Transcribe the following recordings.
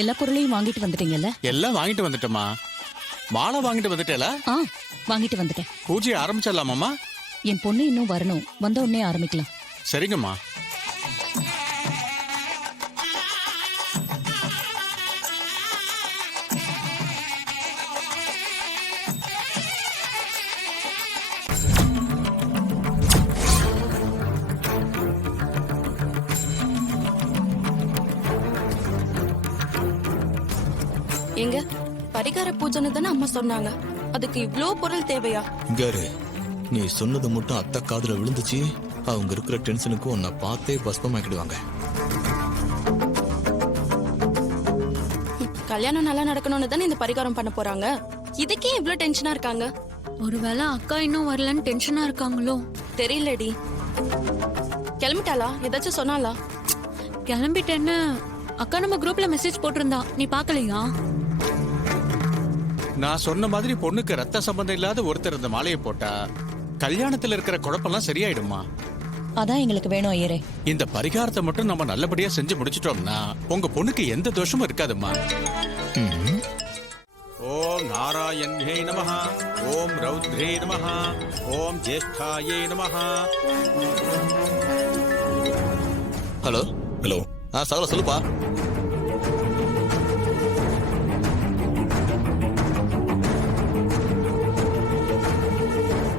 எல்லா பொருளையும் வாங்கிட்டு வந்துட்டீங்கல்ல? எல்லாம் வாங்கிட்டு வந்துட்டோமா. மாலை வாங்கிட்டு வந்துட்டேல? வாங்கிட்டு வந்துட்டேன். பூஜை ஆரம்பிச்சிடலாமாம்மா? என் பொண்ணு இன்னும் வரணும், வந்த உடனே ஆரம்பிக்கலாம். சரிங்கம்மா. எங்க பரிகார பூஜைன்னு தானே அம்மா சொன்னாங்க, அதுக்கு இவ்ளோ பொருள் தேவையா? இங்காரு, நீ சொன்னது மட்டும் அத்தை காதுல விழுந்துச்சு, அவங்க இருக்கிற டென்ஷனுக்கு உன்னை பார்த்தே பஸ்பமாக்கிடுவாங்க. கல்யாணம் நல்லா நடக்கணும்னு தானே இந்த பரிகாரம் பண்ண போறாங்க, இதுக்கே இவ்ளோ டென்ஷனா இருக்காங்க? ஒருவேளை அக்கா இன்னும் வரலன்னு டென்ஷனா இருக்காங்களோ தெரியலடி. கிளம்பிட்டாளா? ஏதாச்சும் சொன்னாலா? கிளம்பிட்டேன்னு அக்கா நம்ம குரூப்ல மெசேஜ் போட்டிருந்தா, நீ பாக்கலையா? நான் சொன்ன மாதிரி பொண்ணுக்கு ரத்த சம்பந்தம் இல்லாத ஒருத்தர் இந்த மாலையை போட்டா கல்யாணத்துல இருக்கிற குழப்பம்லாம் சரியாயிடுமா? அதான் எங்களுக்கு வேணும் ஐயரே. இந்த பரிகாரத்தை மட்டும் நம்ம நல்லபடியா செஞ்சு முடிச்சிட்டோம்னா உங்க பொண்ணுக்கு எந்த தோஷமும் இருக்காதும்மா. ஓம் நாராயண்யே நமஹ, ஓம் ரௌத்ரே நமஹ, ஓம் ஜேஷ்டாயே நமஹ. Hello hello. சகல சொல்லுப்பா.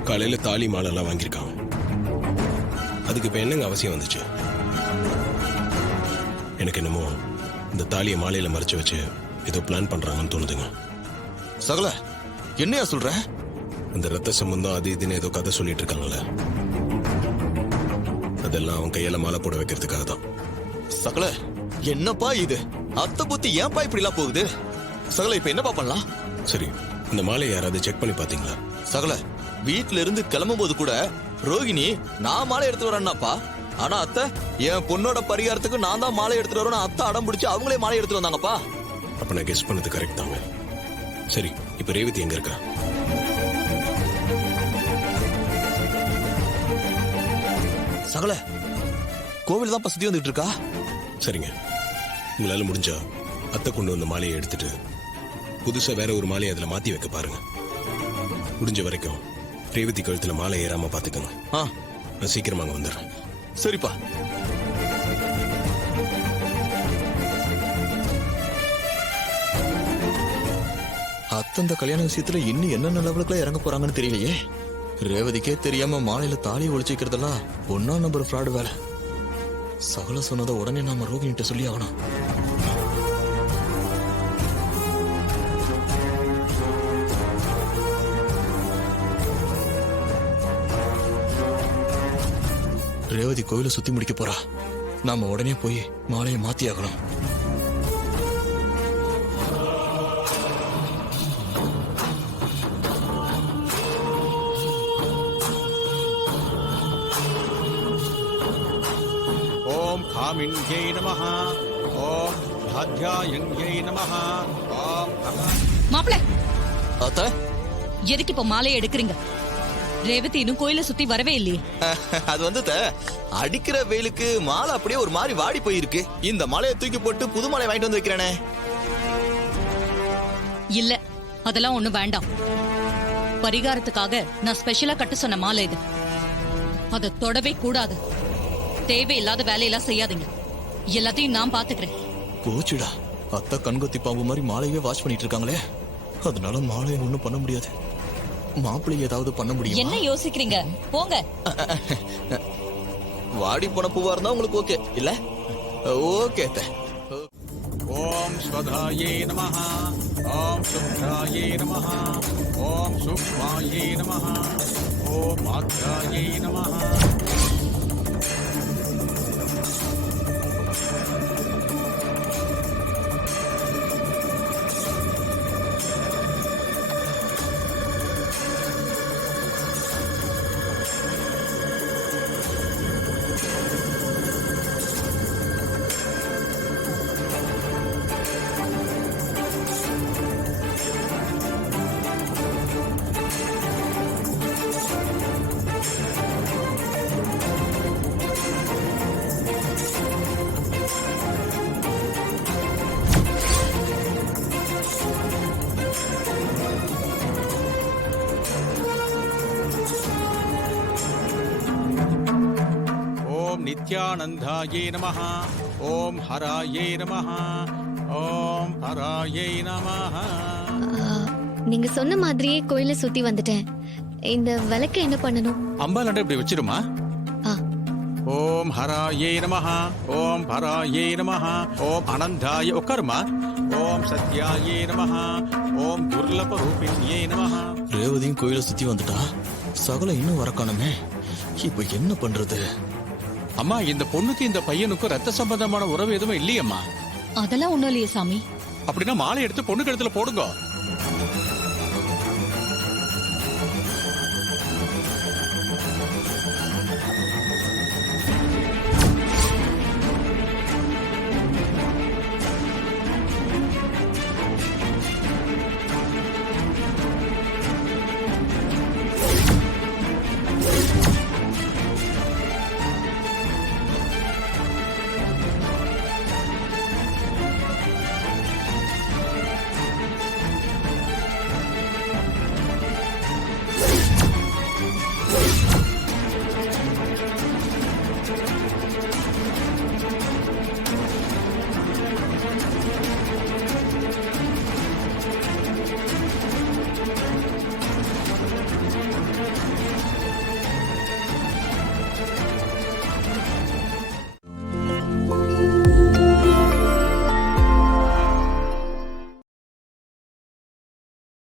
காலையில தாலி மாலை எல்லாம் வாங்கியிருக்காங்க. அதுக்கு இப்ப என்னங்க அவசியம் வந்துச்சு? எனக்கு என்னமோ இந்த தாலியை மாலையில மறைச்சு வச்சு ஏதோ பிளான் பண்றாங்கன்னு தோணுதுங்க. சகல என்னையா சொல்ற? அந்த ரத்த சம்பந்தம் அது இதுன்னு ஏதோ கதை சொல்லிட்டு இருக்காங்கல்ல, அதெல்லாம் அவன் கையில மாலை போட வைக்கிறதுக்காக தான். சகல என்னப்பா இது? அத்தை புத்தி ஏன்பா இப்படி எல்லாம் போகுது? சகல இப்ப என்னப்பா பண்ணலாம்? சரி, இந்த மாலையை யாராவது செக் பண்ணி பாத்தீங்களா? சகல வீட்டுல இருந்து கிளம்பும் போது கூட ரோகிணி நான் மாலை எடுத்துட்டு வரேன்னாப்பா. ஆனா அத்தை என் பொண்ணோட பரிகாரத்துக்கு நான் தான் மாலை எடுத்துட்டு வரேன் அத்தை அடம் பிடிச்சு அவங்களே மாலை எடுத்துட்டு வந்தாங்கப்பா. அப்ப நான் கெஸ் பண்ணது கரெக்ட் தாங்க. சரி, இப்ப ரேவதி எங்க இருக்கா? சகல கோவில் தான் சுத்தி வந்துட்டு இருக்கா. சரிங்க, உங்களால முடிஞ்சா அத்தை கொண்டு வந்த மாலையை எடுத்துட்டு புதுசா வேற ஒரு மாலையை அதுல மாத்தி வைக்க பாருங்க. முடிஞ்ச வரைக்கும் ரேவதி கழுத்துல மாலை ஏறாம பாத்துக்கோங்க. நான் சீக்கிரமாக வந்துடுறேன். சரிப்பா. அத்தந்த கல்யாண விஷயத்துல இன்னும் என்னென்ன லெவலுக்குலாம் இறங்க போறாங்கன்னு தெரியலையே. ரேவதிக்கே தெரியாம மாலையில தாலி ஒழிச்சுக்கிறதெல்லாம் ஒன்னா நம்பர் ஃப்ராடு வேலை. சகல சொன்னதை உடனே நாம ரோகிணிட்ட சொல்லி ஆகணும். ரேவதி கோயிலை சுத்தி முடிக்க போறா. நாம உடனே போய் மாலையை மாத்தி ஆகணும். ஓம் காமின்யை நமஹ, ஓம் பாத்யாயன்யை நமஹ, ஓம் மாப்பிள, அத்த எதுக்கு இப்ப மாலையை எடுக்கிறீங்க? ரேவதி இன்னும் கோயில சுத்தி வரவே இல்லையே. அது வந்து அடிக்கிற வெயிலுக்கு மாலை அப்படியே ஒரு மாதிரி வாடி போயிருக்கு. இந்த மாலையை தூக்கி போட்டு புது மாலை வாங்கிட்டு வந்து வைக்கிறேனே. இல்ல, அதெல்லாம் ஒண்ணு வேண்டாம். பரிகாரத்துக்காக நான் ஸ்பெஷலா கட்ட சொன்ன மாலை இது. அதை தொடவே கூடாது. தேவையில்லாத வேலையெல்லாம் செய்யாதீங்க. எல்லாத்தையும் நான் பாத்துக்கிறேன். போச்சுடா, அத்தை கண்கொத்தி பாம்பு மாதிரி மாலையே வாட்ச் பண்ணிட்டு இருக்காங்களே. அதனால மாலையை ஒண்ணும் பண்ண முடியாது. மாப்பிள்ளை ஏதாவது பண்ண முடியும்? என்ன யோசிக்கிறீங்க? போங்க. வாடி போன பூவா இருந்தா உங்களுக்கு ஓகே இல்ல? ஓகே. ஓம் ஸ்வதாயே நமஹ, ஓம் சுப்ராயே நமஹ, ஓம் சூக்ஷ்மாயே நமஹ, ஓம் மாத்ராயே நமஹ. சத்யானந்தாயே நமஹ ஓம் ஹராயே நமஹ ஓம் ஹராயே நமஹ. நீங்க சொன்ன மாதிரியே கோயிலை சுத்தி வந்துட்டேன். இந்த விளக்கு என்ன பண்ணணும்? அம்பாலாண்ட இப்படி வச்சிருமா. ஆ, ஓம் ஹராயே நமஹ ஓம் ஹராயே நமஹ ஓம் அனந்தாய உட்காருமா. ஓம் சத்யாயே நமஹ ஓம் துர்லப ரூபிண்யே நமஹ. ரேவதியும் கோயிலை சுத்தி வந்துட்டா, சகல இன்னும் வர காணுமே. இப்ப என்ன பண்றது? அம்மா, இந்த பொண்ணுக்கு இந்த பையனுக்கும் ரத்த சம்பந்தமான உறவு எதுவும் இல்லையம்மா. அதெல்லாம் ஒண்ணும் இல்லையே சாமி. அப்படின்னா மாலை எடுத்து பொண்ணு கழுத்துல போடுங்க.